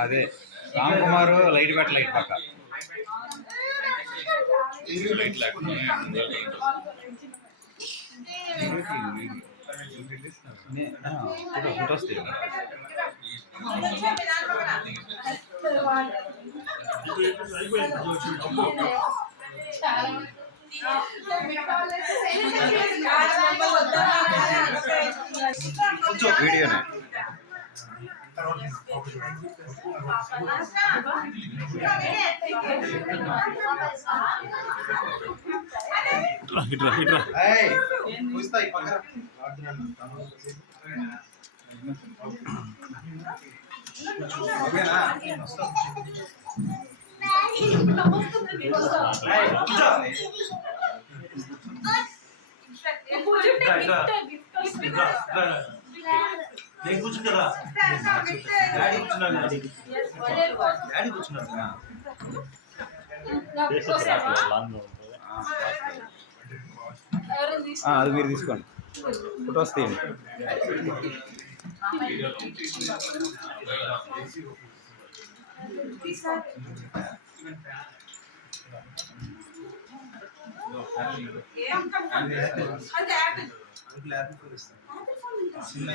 అదే రామ్ కుమార్ లైట్ పెట్ట లైట్ పక్క వస్తాయి వీడియోనే నేను కూర్చుంటారా డాడీ కూర్చున్నాను డాడీ కూర్చున్నాను అది మీరు తీసుకోండి ఫోటో వస్తాయి చిన్న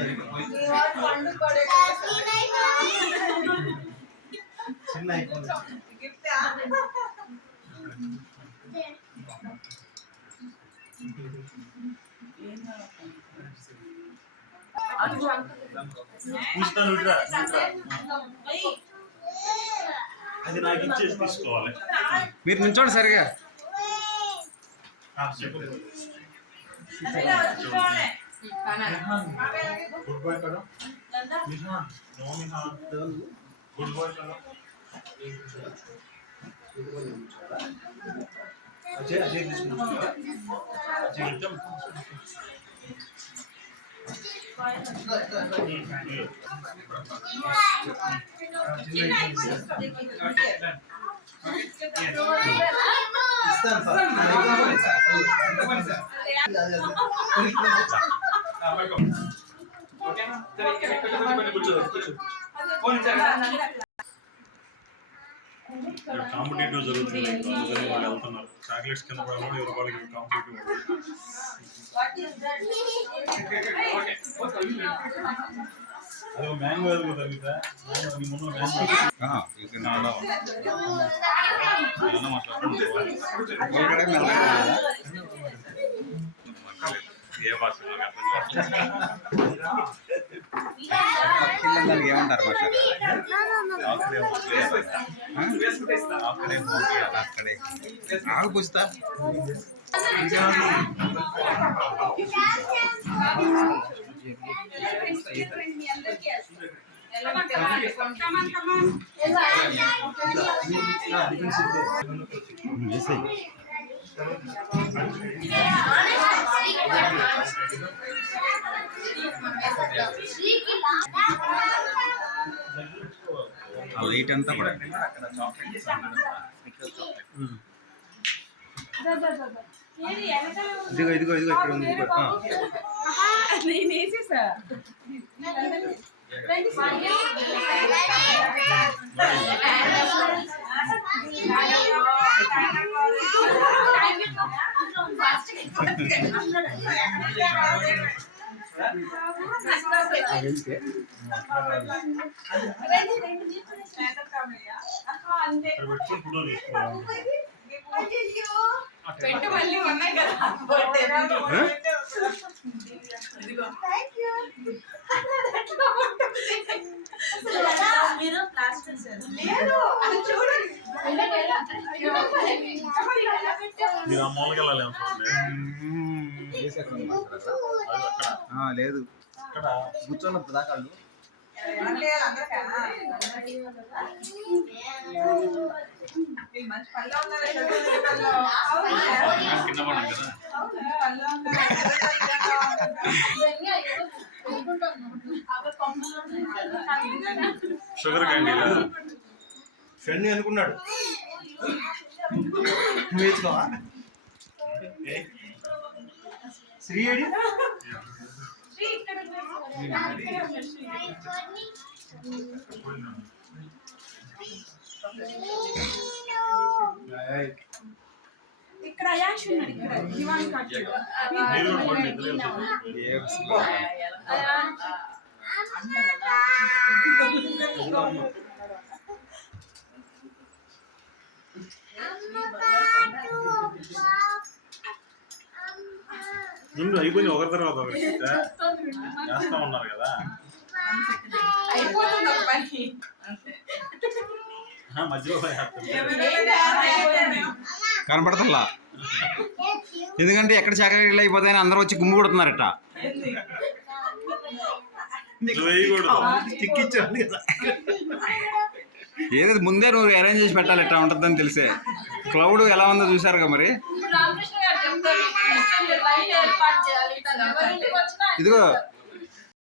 అది నాకు ఇచ్చేసి తీసుకోవాలి మీరు నిల్చోండి సరిగా గుడ్ బాయ్ కదా గుడ్ బాయ్ కదా అజయ్ అజయ్ తీసుకుంటా అజయ్ కాంపిటేటివ్ జరుగుతుంది అందుకని వాళ్ళు వెళ్తున్నారు చాక్లెట్స్ కింద పడడం ఎవరు వాళ్ళకి కాంపిటేటివ్ అదే మ్యాంగో ఎదుగు తగ్గుతా ముందు ఏ భాష దానికి ఏమంటారు అక్కడే ఆగు పూస్తా ఆ లైట్ అంతా కూడా ఇదిగో ఇదిగో ఇదిగో ఇక్కడ ఉంది మీరు ప్లాస్టర్ లేదు కూర్చోన్నప్పుడు దాకా షుగర్ క్యాండీ ఫ్రెండ్ అనుకున్నాడు వేసుకోవా శ్రీ ఇక్కడ అయాష్ ఉన్నాడు ఇక్కడ దివాన్ కట్ మీరు కూడా పోండి, ఇద్దరే వచ్చేసి. ముందు అయిపోయింది ఒకరి తర్వాత ఒకటి చేస్తా ఉన్నారు కదా. అయిపోతుంది ఒక పని మధ్యలో చేస్తారు. కనపడతల్లా, ఎందుకంటే ఎక్కడ చాకరీలు అయిపోతాయని అందరూ వచ్చి గుమ్ము కొడుతున్నారట. నువ్వు వేయకూడదు. ఏదైతే ముందే నువ్వు అరేంజ్ చేసి పెట్టాలి, ఎట్లా ఉంటుందని తెలిసే. క్లౌడ్ ఎలా ఉందో చూసారుగా మరి. రామకృష్ణ గారు చెప్తారు, లైట్ ఏర్పాటు చేయాలి, ఎవరింటికి వచ్చినా ఇదిగో